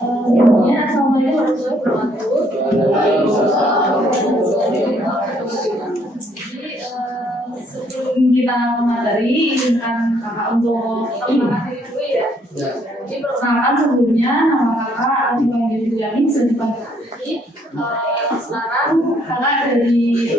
Ya, Assalamualaikum warahmatullahi wabarakatuh. Jadi sebelum kita mengatasi, izinkan kakak untuk perkenalan diri dulu ya. Jadi perkenalkan sebelumnya nama kakak dipanggil Juliani, bisa dipanggil Adi. Sekarang kakak dari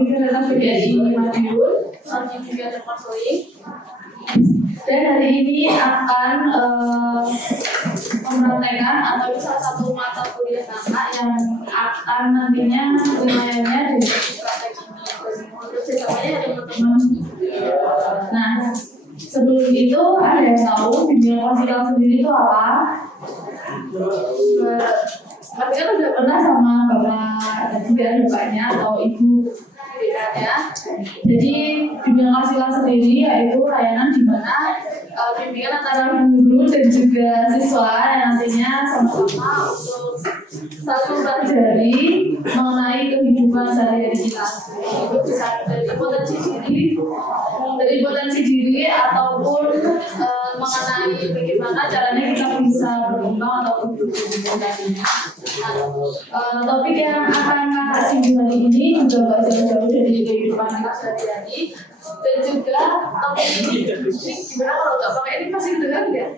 Universitas BDI Madiun, Sarjana Kegiatan Konseling. Dan hari ini akan mempraktekkan atau salah satu mata kuliah kakak yang akan nantinya wilayahnya di praktek ini. Kerjasamanya ada teman-teman. Nah, sebelum itu ada yang tahu bimbingan klasikal sendiri itu apa? Tapi kan udah pernah sama bapak dan juga bapaknya atau ibu ya. Jadi bimbingan klasikal sendiri yaitu layanan di mana bimbingan antara guru dan juga siswa yang nantinya sama-sama untuk saling mempelajari mengenai kehidupan sehari-hari kita. Itu bisa dari potensi diri ataupun mengenai bagaimana caranya kita bisa berkembang atau berkembang. Topik yang akan kakak singgung hari ini juga gak jauh-jauh dari kehidupan kakak sehari-hari. Dan juga topik ini gimana kalau nggak pakai ini masih kedengaran nggak?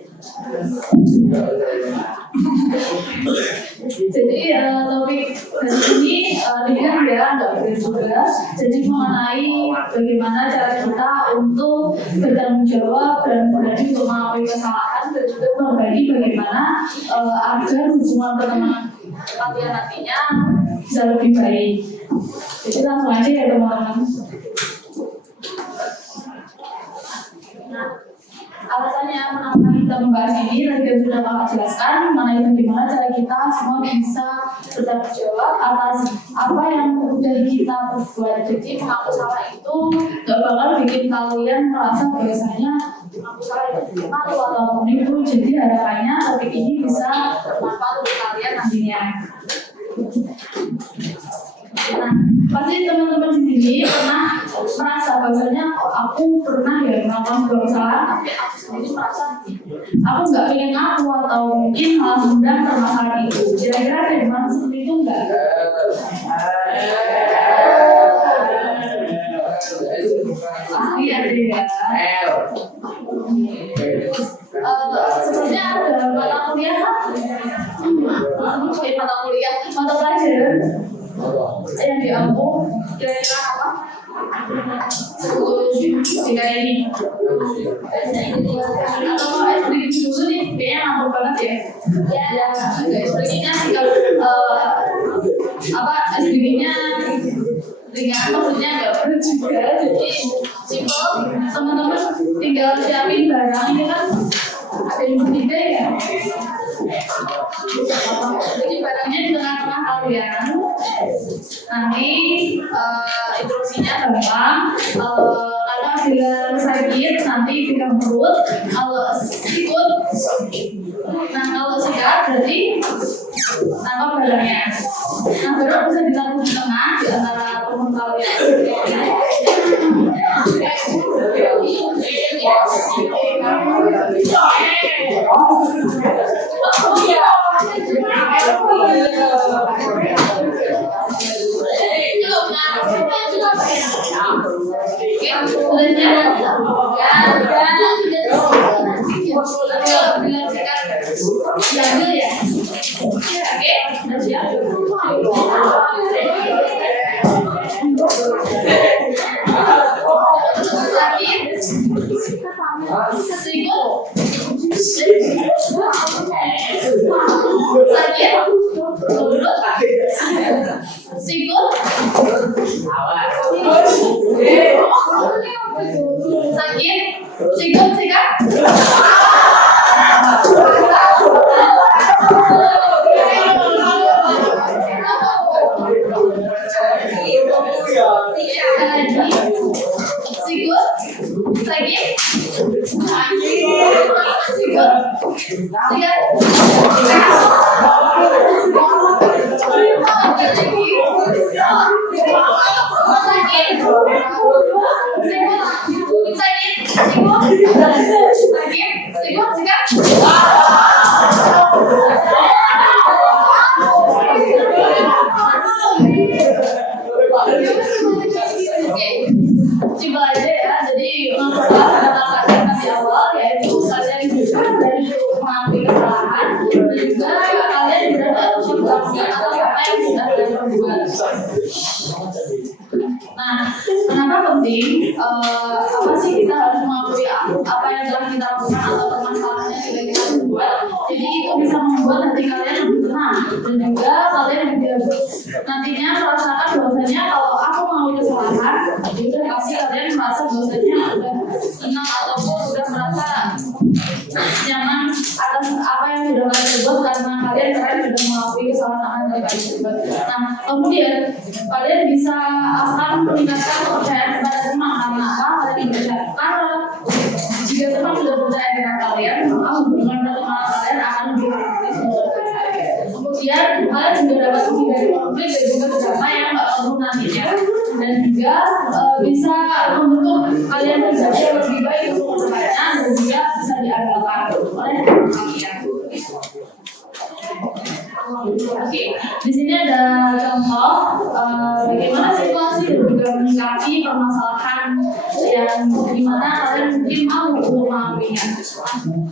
Jadi topik hari ini ringan ya, nggak berat juga. Jadi mengenai bagaimana cara kita untuk bertanggung jawab dan berani untuk mengakui kesalahan dan juga berbagi bagaimana agar hubungan pertemanan kalian nantinya bisa lebih baik. Jadi langsung aja ya teman-teman. Nah, alasannya mengapa kita membahas ini tadi sudah kakak jelaskan mengenai bagaimana cara kita semua bisa bertanggung jawab atas apa yang sudah kita perbuat. Jadi mengaku salah itu gak bakal bikin kalian merasa biasanya mengaku salah itu bikin malu ataupun itu. Jadi harapannya topik ini bisa bermanfaat untuk kalian nantinya. Nah, pasti teman-teman sendiri pernah merasa bahwasanya aku pernah ya melakukan sebuah kesalahan, tapi aku sendiri merasa aku nggak pengen ngaku atau mungkin malah mendam permasalahan itu. Kira-kira ada di mana seperti itu nggak? Pasti ada ya. Sebenarnya ada mata kuliah mata pelajaran yang diampu kira-kira apa? Jika ini atau SD dulu nih kayaknya mampu banget ya. Ya, SD-nya SD-nya ringan, maksudnya nggak berat juga, jadi simpel. Teman-teman tinggal siapin barang ini kan ada yang bertiga ya. Jadi barangnya di tengah-tengah kalian. Nanti instruksinya gampang. Karena bila sakit nanti pegang perut. Kalau sikut, nah kalau sehat berarti tangkap barangnya. Nah baru bisa ditaruh di tengah di antara teman kalian. apa yang telah kita lakukan atau permasalahan yang sudah kita buat. Jadi itu bisa membuat hati kalian lebih tenang dan juga kalian juga nantinya merasakan bahwasanya kalau aku mau kesalahan, itu pasti kalian merasa bahwasanya udah tenang ataupun udah merasa nyaman atas apa yang sudah kalian buat karena kalian sudah mengakui kesalahan yang kalian buat. Nah, kemudian kalian bisa akan meningkatkan kepercayaan kepada teman karena apa? Kalian percaya karena jika teman sudah percaya dengan kalian, maka hubungan dengan teman kalian akan lebih harmonis. Kemudian kalian juga dapat menghindari konflik dan juga berdamai yang nggak perlu nantinya, dan juga bisa membentuk kalian menjadi yang lebih baik untuk kedepannya dan juga bisa diandalkan oleh kalian. Oke, di sini ada contoh bagaimana situasi dan juga menyikapi permasalahan yang dimana kalian mungkin mau untuk mengalaminya.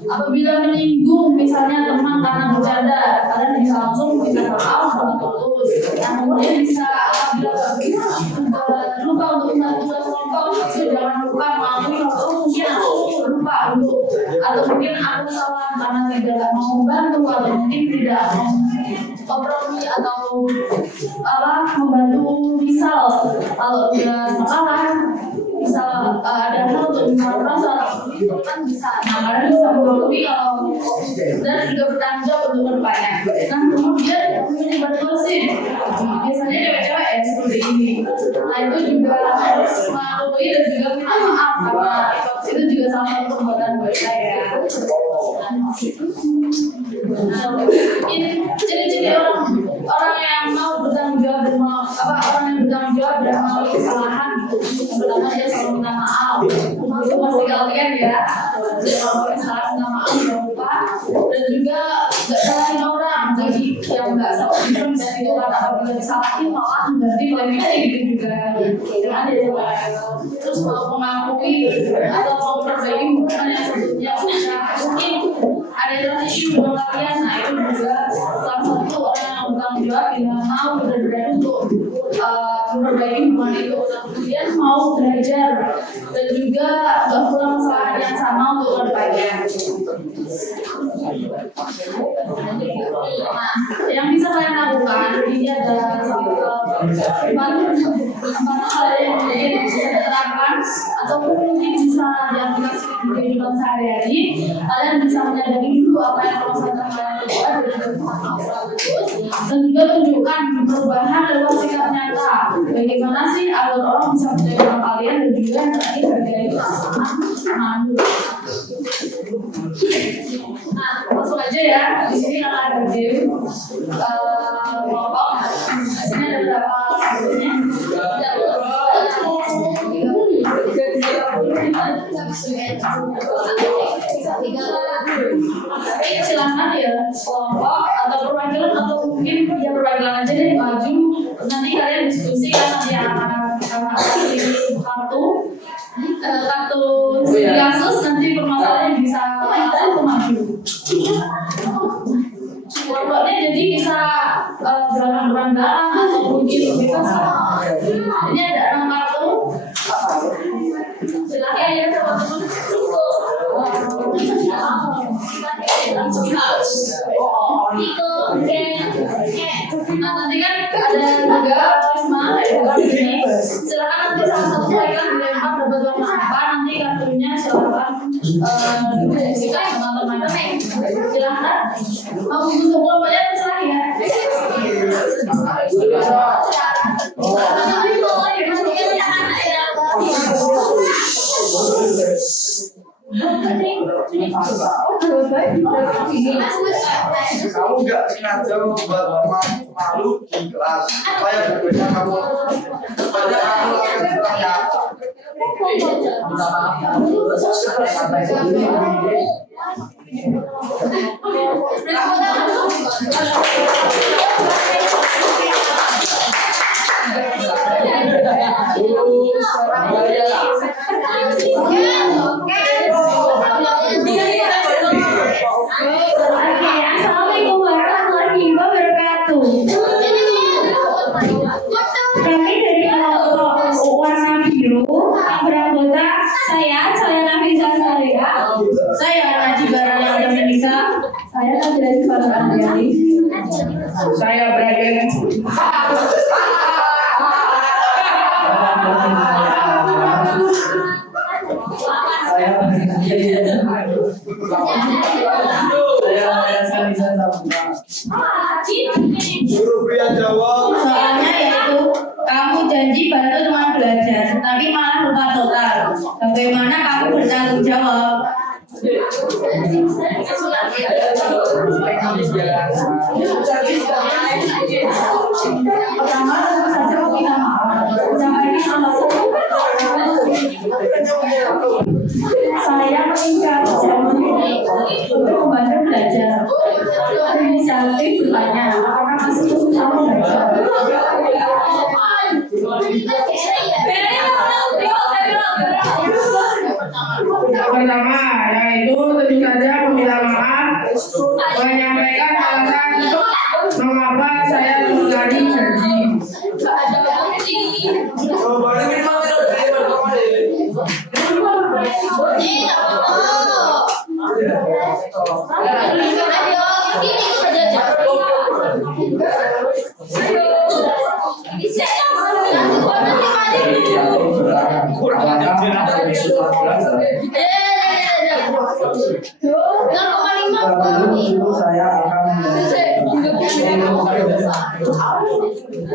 Apabila menyinggung misalnya teman karena bercanda, kalian bisa langsung minta maaf dengan tulus. Nah, kemudian bisa apabila lupa untuk membantu kelompok, jangan lupa mengakui kalau mungkin aku lupa untuk, atau mungkin aku salah karena tidak mau membantu atau mungkin tidak mau kompromi atau membantu. Misal kalau dia salah, misal ada hal untuk merasa itu kan bisa, nah kalian bisa mengakui kalau dan juga bertanggung jawab untuk kedepannya. Nah, kemudian menyebar gosip, biasanya cewek-cewek ya seperti ini. Nah, itu juga harus mengakui dan juga minta maaf karena itu juga salah satu perbuatan baik saya. Ini ciri-ciri orang yang mau bertanggung jawab dan orang yang bertanggung jawab dan mau kesalahan. Pertama dia selalu minta maaf. Itu pasti kalian ya. Kalau salah minta maaf jangan lupa, dan juga nggak salahin orang. Jadi yang nggak salah itu dari orang apabila disalahin malah berarti lainnya gitu juga. Jangan ada juga. Terus mau mengakui atau mau perbaiki hubungan yang sebelumnya mungkin ada isu dengan kalian. Nah, itu juga salah satu orang yang bertanggung jawab yang mau benar-benar untuk memperbaiki hubungan itu. Kemudian mau belajar dan juga nggak pulang kesalahan yang sama untuk kedepannya. Nah, yang bisa kalian lakukan ini ada empat hal yang bisa diterapkan ataupun mungkin bisa diaplikasikan di kehidupan sehari-hari. Kalian bisa menyadari dulu apa yang kalian lakukan dan juga tunjukkan perubahan lewat sikap nyata. Bagaimana sih agar orang bisa percaya sama kalian, dan juga yang terakhir hargai malu. Nah, langsung aja ya. Di sini akan ada game kelompok. Di sini ada beberapa hasilnya. Silakan ya kelompok atau perwakilan atau mungkin ya perwakilan aja deh maju. Nanti kalian diskusi kan yang akan kasih kartu kasus, nanti permasalahan bisa maju. Kelompoknya jadi bisa belakang atau mungkin bebas. Ini ada 6 kartu. Silakan ya teman-teman. Nanti kan ada juga silakan nanti salah satu pegang dilempar dapat warna apa, nanti kartunya silakan didiskusikan sama teman-teman. Silakan mau untuk kelompoknya terserah ya. Kamu nggak sengaja membuat malu di kelas. Apa yang berbeda kamu? Banyak kamu akan bertanya. Assalamualaikum warahmatullahi wabarakatuh. Kami dari kelompok warna biru yang beranggota saya Nafisa Saleh. Saya kan jadi pada adik-adik. Saya Brian. Guru pria jawab. Soalnya yaitu kamu janji bantu teman belajar, tapi malah lupa total. Bagaimana kamu bertanggung jawab? Pertama tentu saja meminta maaf. Sampaikan alasan. Saya meningkat janji untuk membantu belajar. Inisiatif bertanya, apakah masih susah belajar? Pertama, yaitu tentu saja meminta maaf, menyampaikan alasan mengapa saya mengingkari janji. Saya akan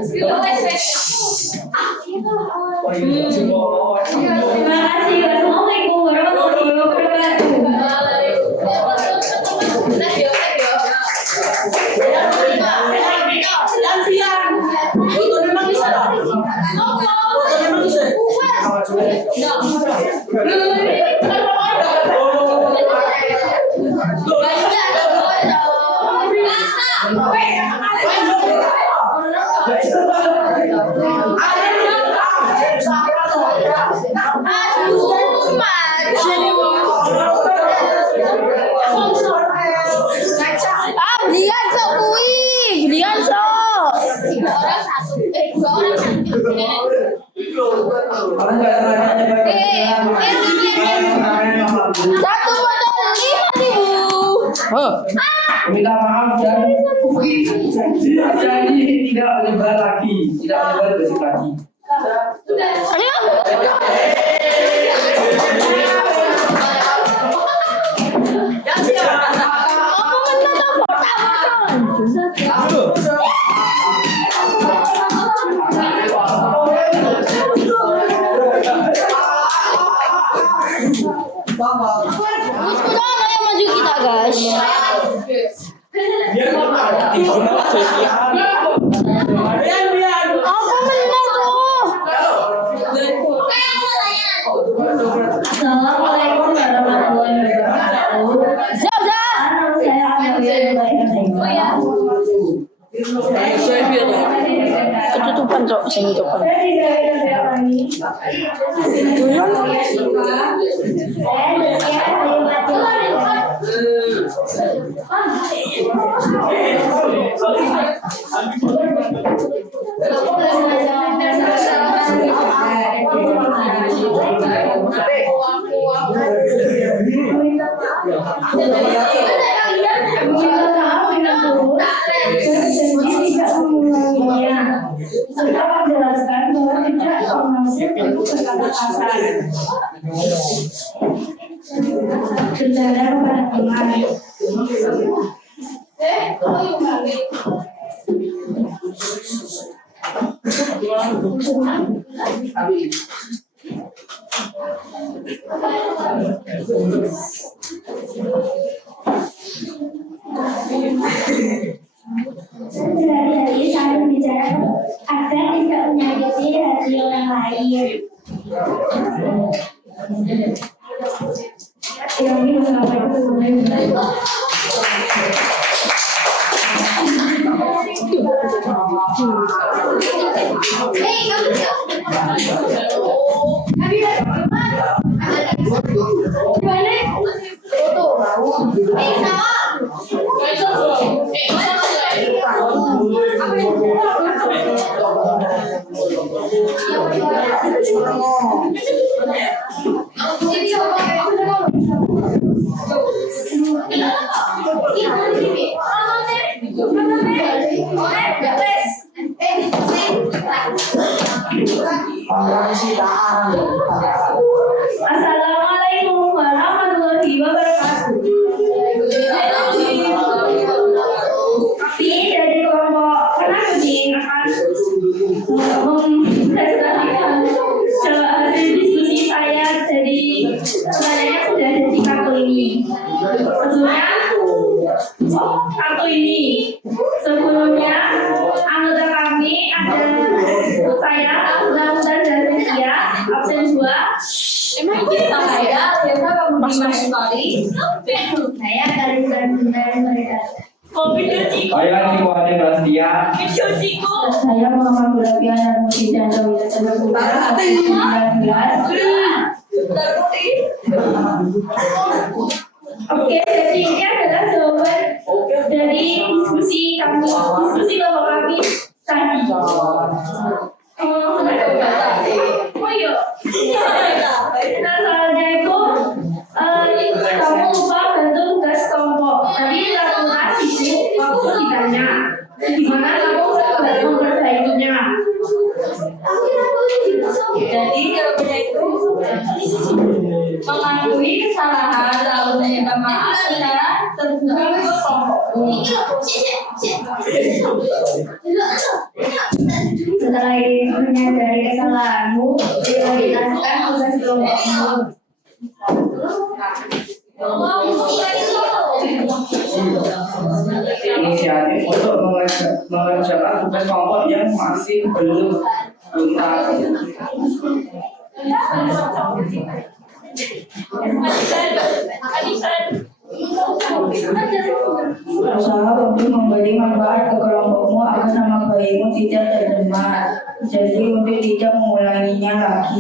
Terima kasih. Wassalamualaikum warahmatullahi wabarakatuh. Minta maaf dan janji tidak menyebar lagi, tidak menyebar besok lagi. Assalamualaikum warahmatullahi wabarakatuh. Saya Ketutupan cok, sini depan. Serta menjelaskan bahwa tidak termasuk bentuk berkata kasar. Bercanda kepada teman. Berhari-hari saya berbicara agar tidak menyakiti hati orang lain. Yang ini mengapai Ini terima sekali. Saya akan benar-benar mereka. Baiklah Ciko Ade Prasetya. Saya Muhammad Gulapian dan Muti dan Dawida Terbuka 19. Oke, jadi ini adalah jawaban dari diskusi bapak kami tadi. Oh iya. Nah, soalnya itu kamu lupa bantu tugas kelompok. Tadi satu tugas itu aku ditanya gimana kamu memperbaikinya. Jadi jawabannya itu mengakui kesalahan lalu meminta maaf secara terbuka ke kelompok. Setelah menyadari kesalahanmu, prioritaskan tugas kelompokmu. Inisiatif untuk mengerjakan tugas kelompok yang masih belum tuntas. Berusaha untuk memberi manfaat ke kelompokmu agar nama baikmu tidak tercemar. Jadi untuk tidak mengulanginya lagi.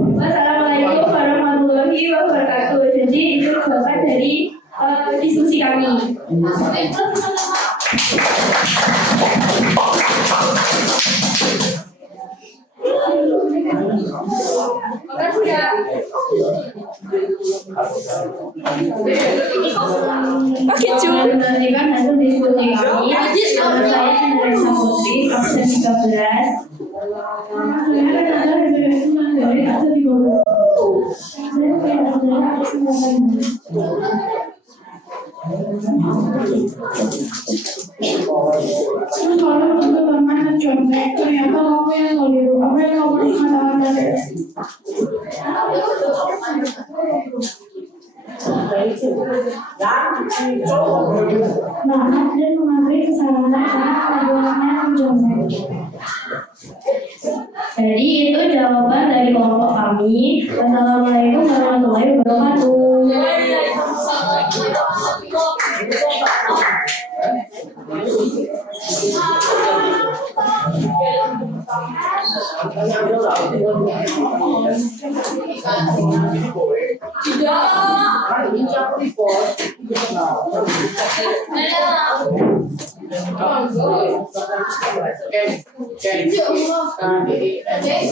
Wassalamualaikum warahmatullahi wabarakatuh. Jadi itu jawaban dari diskusi kami. Makasih ya. Oke, Cu. Menantikan hasil diskusi kami. Nama saya Hendra Putri, absen 13. Terus kalau teman-teman mencontek, ternyata kamu yang keliru. Apa yang kamu katakan tadi? Maaf dan mengakui kesalahan karena keduanya mencontek. Jadi itu jawaban dari kelompok kami. Wassalamualaikum warahmatullahi wabarakatuh.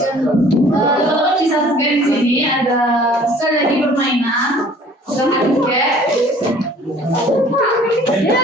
Teman-teman bisa scan di sini ada strategi permainan, udah ada scan. Ya,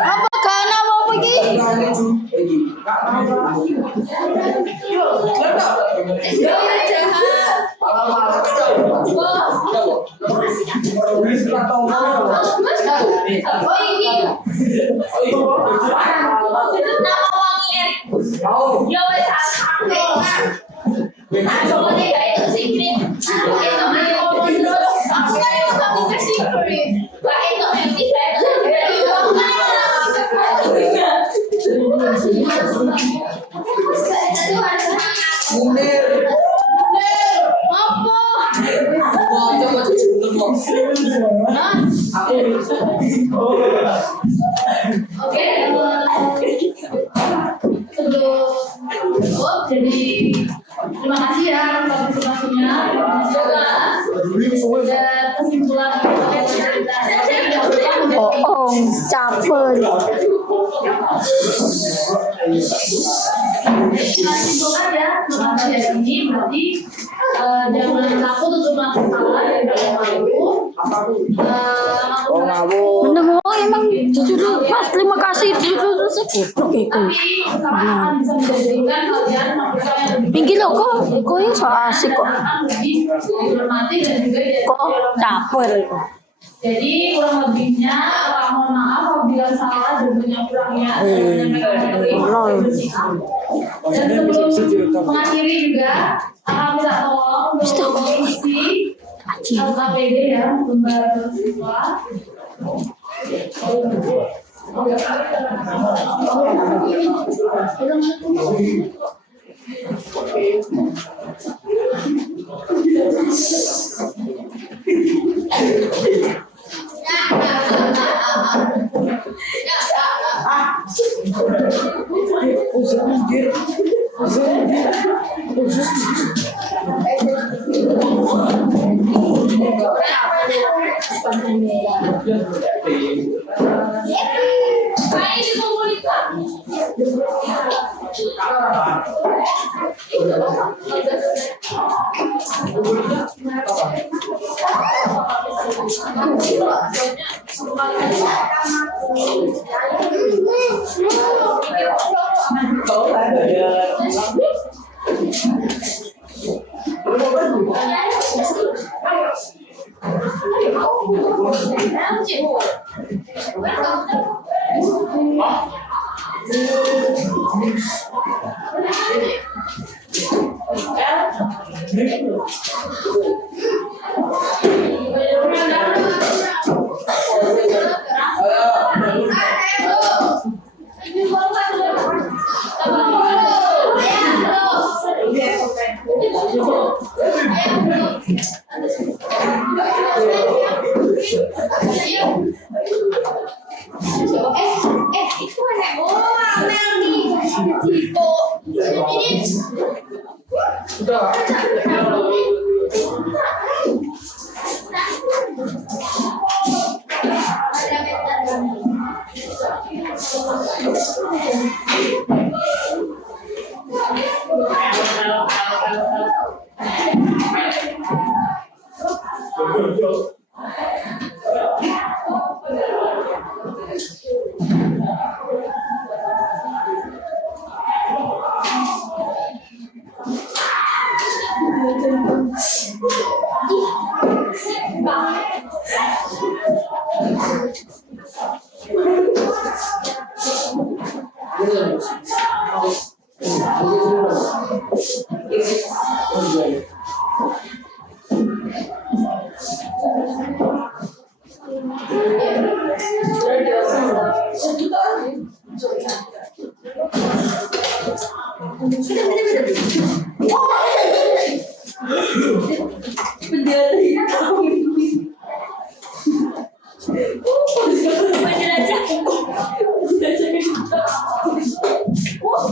Apa kana mau pergi? Oke, jadi terima kasih ya atas partisipasinya. Dan kesimpulan Oh, caper. Simpulkan ya, mengenai ini berarti jangan takut untuk melakukan hal yang tidak malu. Mendengar emang jujur pas terima kasih jujur segoblok iku. Tapi kesalahan bisa menjadikan kalian melakukan yang lebih Pinggir lo kok yang so asik kok. lebih dihormati dan juga Kok caper iku. jadi kurang lebihnya mohon maaf apabila salah dan banyak kurangnya dan sebelum mengakhiri juga kami minta tolong untuk mengisi KPD ya lembar siswa. Itu anak orang yang di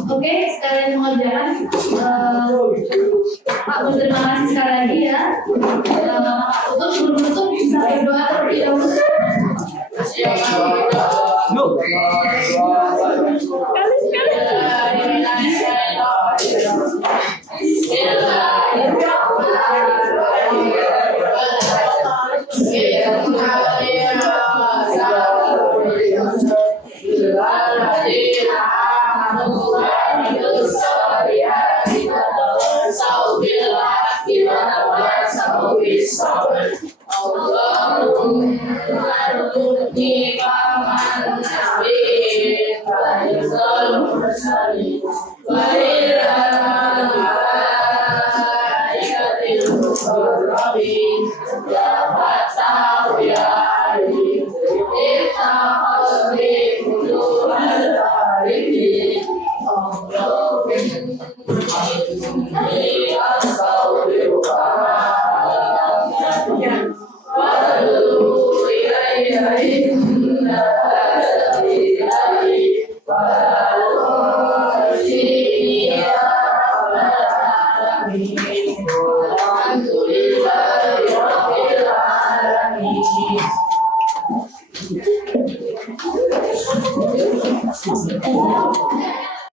Oke, sekalian mengerjakan. Pak, berterima kasih sekali lagi ya. Untuk sebelum bisa berdoa terlebih dahulu. Yeah.